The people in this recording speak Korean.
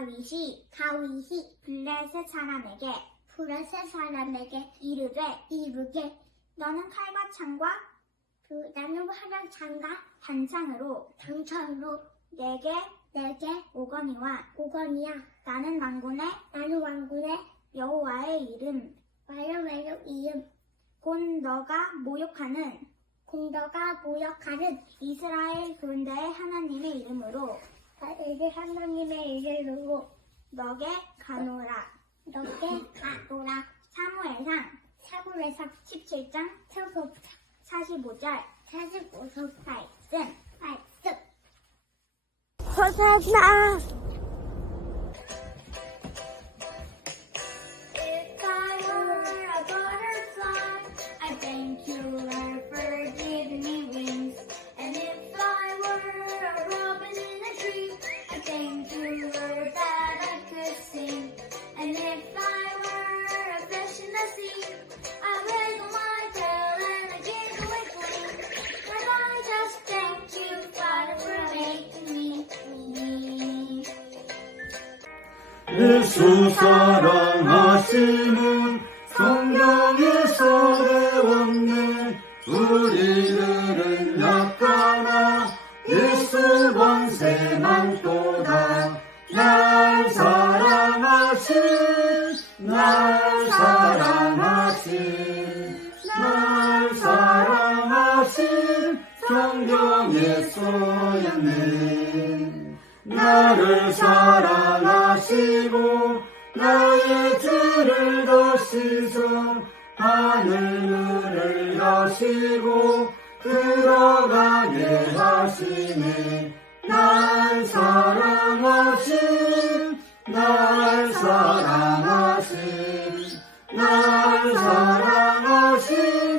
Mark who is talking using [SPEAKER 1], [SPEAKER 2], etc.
[SPEAKER 1] 다윗이
[SPEAKER 2] 다윗이
[SPEAKER 1] 블레셋 사람에게
[SPEAKER 2] 블레셋 사람에게
[SPEAKER 1] 이르되
[SPEAKER 2] 이르게
[SPEAKER 1] 너는 칼과 창과
[SPEAKER 2] 그 나는 화랑 장가
[SPEAKER 1] 단창으로
[SPEAKER 2] 당천으로
[SPEAKER 1] 내게
[SPEAKER 2] 내게
[SPEAKER 1] 오거니와
[SPEAKER 2] 오건이야
[SPEAKER 1] 나는 왕군의
[SPEAKER 2] 나는 왕군의
[SPEAKER 1] 여호와의 이름
[SPEAKER 2] 와이어웨이어 이름
[SPEAKER 1] 곧 너가 모욕하는
[SPEAKER 2] 공덕가 모욕하는
[SPEAKER 1] 이스라엘 군대의 하나님의 이름으로
[SPEAKER 2] 이제 하나님의 이름으로
[SPEAKER 1] 너게 가노라.
[SPEAKER 2] 너게 가노라.
[SPEAKER 1] 사무엘상
[SPEAKER 2] 사고에서
[SPEAKER 1] 17장
[SPEAKER 2] 서고
[SPEAKER 1] 45절
[SPEAKER 2] 사십오서
[SPEAKER 1] 말씀
[SPEAKER 2] 말씀
[SPEAKER 1] 호산나
[SPEAKER 3] 예수 사랑하시는 성경에서 배웠네. 우리들은 약하나 예수 권세 많도다 날 사랑하신 날 사랑하신 날 사랑하신 성경에 쏘였네 나를 사랑 하시고 나의 죄를 더 씻어 하늘문을 여시고 들어가게 하시네. 날 사랑하신 날 사랑하신 날 사랑하신